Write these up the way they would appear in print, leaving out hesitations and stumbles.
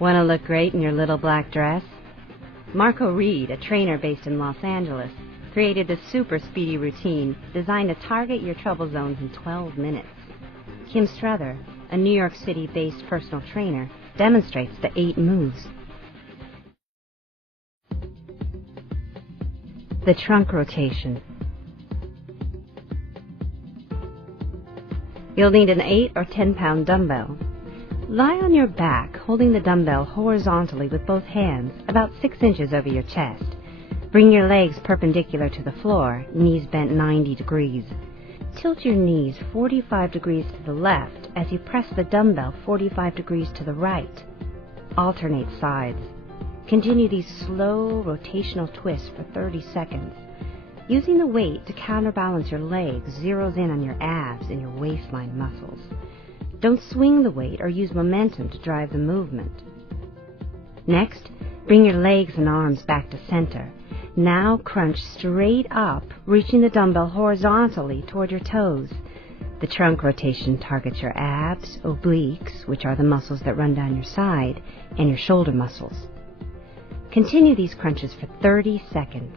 Want to look great in your little black dress? Marco Reed, a trainer based in Los Angeles, created the super speedy routine designed to target your trouble zones in 12 minutes. Kim Struther, a New York City-based personal trainer, demonstrates the 8 moves. The trunk rotation. You'll need an 8 or 10-pound dumbbell. Lie on your back, holding the dumbbell horizontally with both hands, about 6 inches over your chest. Bring your legs perpendicular to the floor, knees bent 90 degrees. Tilt your knees 45 degrees to the left as you press the dumbbell 45 degrees to the right. Alternate sides. Continue these slow rotational twists for 30 seconds. Using the weight to counterbalance your legs zeroes in on your abs and your waistline muscles. Don't swing the weight or use momentum to drive the movement. Next, bring your legs and arms back to center. Now crunch straight up, reaching the dumbbell horizontally toward your toes. The trunk rotation targets your abs, obliques, which are the muscles that run down your side, and your shoulder muscles. Continue these crunches for 30 seconds.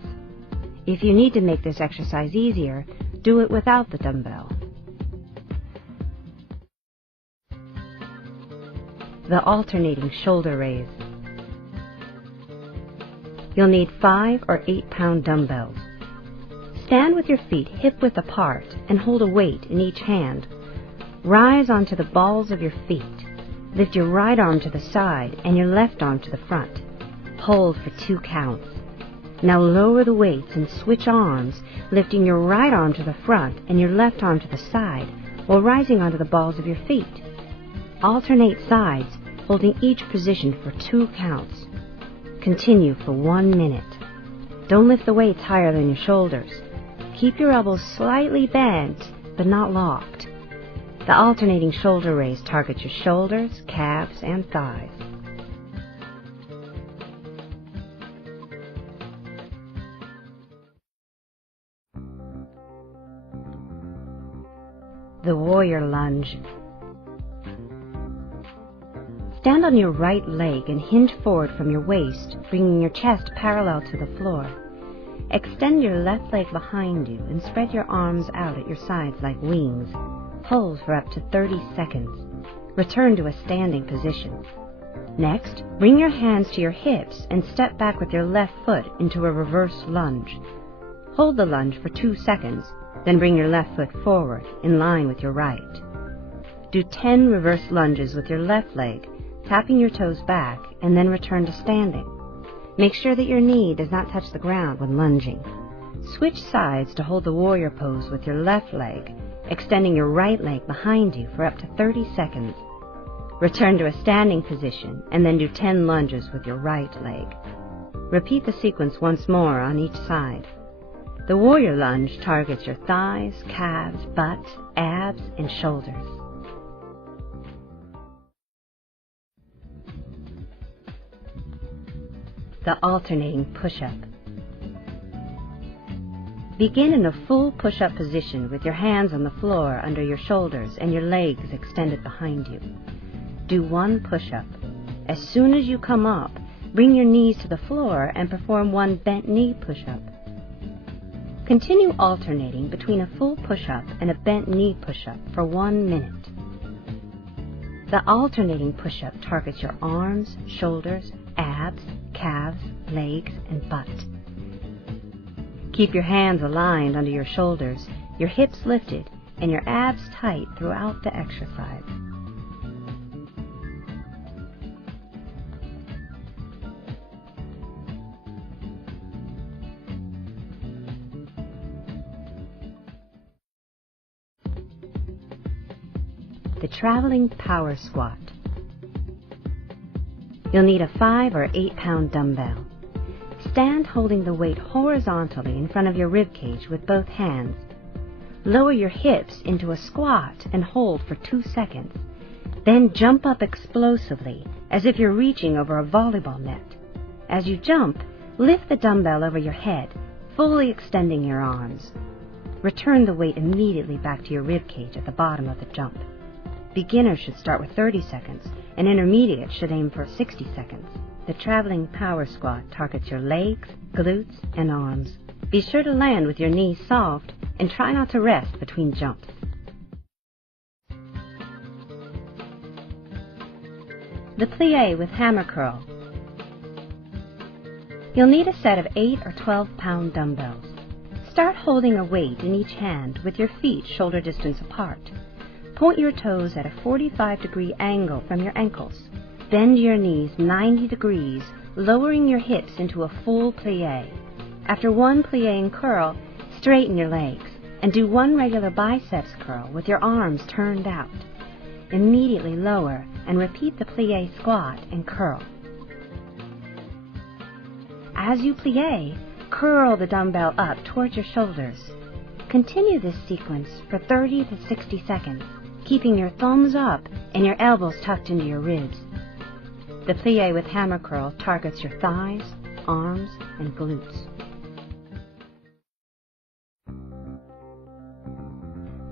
If you need to make this exercise easier, do it without the dumbbell. The alternating shoulder raise. You'll need 5 or 8-pound dumbbells. Stand with your feet hip-width apart and hold a weight in each hand. Rise onto the balls of your feet. Lift your right arm to the side and your left arm to the front. Hold for 2 counts. Now lower the weights and switch arms, lifting your right arm to the front and your left arm to the side while rising onto the balls of your feet. Alternate sides, holding each position for 2 counts. Continue for 1 minute. Don't lift the weights higher than your shoulders. Keep your elbows slightly bent, but not locked. The alternating shoulder raise targets your shoulders, calves, and thighs. The warrior lunge. Stand on your right leg and hinge forward from your waist, bringing your chest parallel to the floor. Extend your left leg behind you and spread your arms out at your sides like wings. Hold for up to 30 seconds. Return to a standing position. Next, bring your hands to your hips and step back with your left foot into a reverse lunge. Hold the lunge for 2 seconds, then bring your left foot forward in line with your right. Do 10 reverse lunges with your left leg, tapping your toes back, and then return to standing. Make sure that your knee does not touch the ground when lunging. Switch sides to hold the warrior pose with your left leg, extending your right leg behind you for up to 30 seconds. Return to a standing position, and then do 10 lunges with your right leg. Repeat the sequence once more on each side. The warrior lunge targets your thighs, calves, butt, abs, and shoulders. The alternating push-up. Begin in a full push-up position with your hands on the floor under your shoulders and your legs extended behind you. Do 1 push-up. As soon as you come up, bring your knees to the floor and perform 1 bent knee push-up. Continue alternating between a full push-up and a bent knee push-up for 1 minute. The alternating push-up targets your arms, shoulders, abs, calves, legs, and butt. Keep your hands aligned under your shoulders, your hips lifted, and your abs tight throughout the exercise. The traveling power squat. You'll need a 5 or 8-pound dumbbell. Stand holding the weight horizontally in front of your ribcage with both hands. Lower your hips into a squat and hold for 2 seconds. Then jump up explosively, as if you're reaching over a volleyball net. As you jump, lift the dumbbell over your head, fully extending your arms. Return the weight immediately back to your ribcage at the bottom of the jump. Beginners should start with 30 seconds, and intermediate should aim for 60 seconds. The traveling power squat targets your legs, glutes, and arms. Be sure to land with your knees soft, and try not to rest between jumps. The plie with hammer curl. You'll need a set of 8 or 12-pound dumbbells. Start holding a weight in each hand with your feet shoulder distance apart. Point your toes at a 45-degree angle from your ankles. Bend your knees 90 degrees, lowering your hips into a full plie. After one plie and curl, straighten your legs and do one regular biceps curl with your arms turned out. Immediately lower and repeat the plie squat and curl. As you plie, curl the dumbbell up towards your shoulders. Continue this sequence for 30 to 60 seconds, keeping your thumbs up and your elbows tucked into your ribs. The plie with hammer curl targets your thighs, arms, and glutes.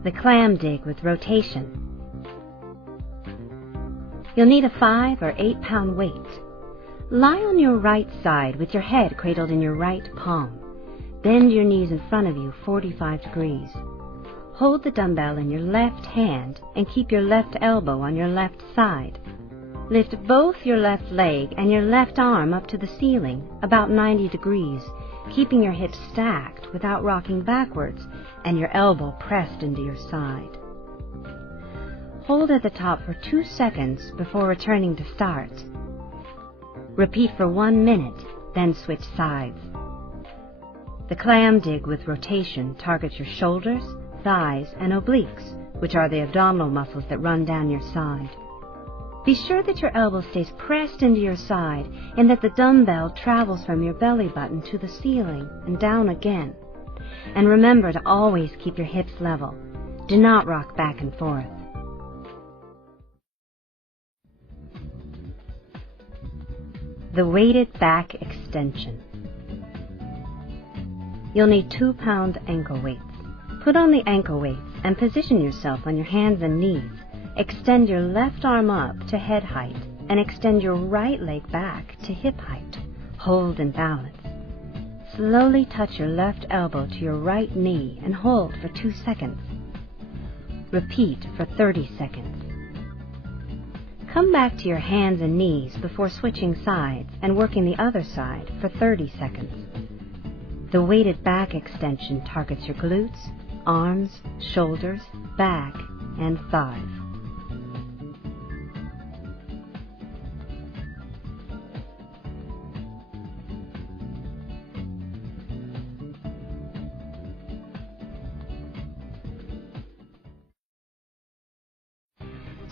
The clam dig with rotation. You'll need a 5 or 8-pound weight. Lie on your right side with your head cradled in your right palm. Bend your knees in front of you 45 degrees. Hold the dumbbell in your left hand and keep your left elbow on your left side. Lift both your left leg and your left arm up to the ceiling, about 90 degrees, keeping your hips stacked without rocking backwards and your elbow pressed into your side. Hold at the top for 2 seconds before returning to start. Repeat for 1 minute, then switch sides. The clam dig with rotation targets your shoulders, thighs, and obliques, which are the abdominal muscles that run down your side. Be sure that your elbow stays pressed into your side and that the dumbbell travels from your belly button to the ceiling and down again. And remember to always keep your hips level. Do not rock back and forth. The weighted back extension. You'll need 2-pound ankle weights. Put on the ankle weights and position yourself on your hands and knees. Extend your left arm up to head height and extend your right leg back to hip height. Hold and balance. Slowly touch your left elbow to your right knee and hold for 2 seconds. Repeat for 30 seconds. Come back to your hands and knees before switching sides and working the other side for 30 seconds. The weighted back extension targets your glutes, arms, shoulders, back, and thighs.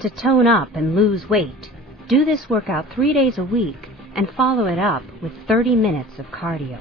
To tone up and lose weight, do this workout 3 days a week and follow it up with 30 minutes of cardio.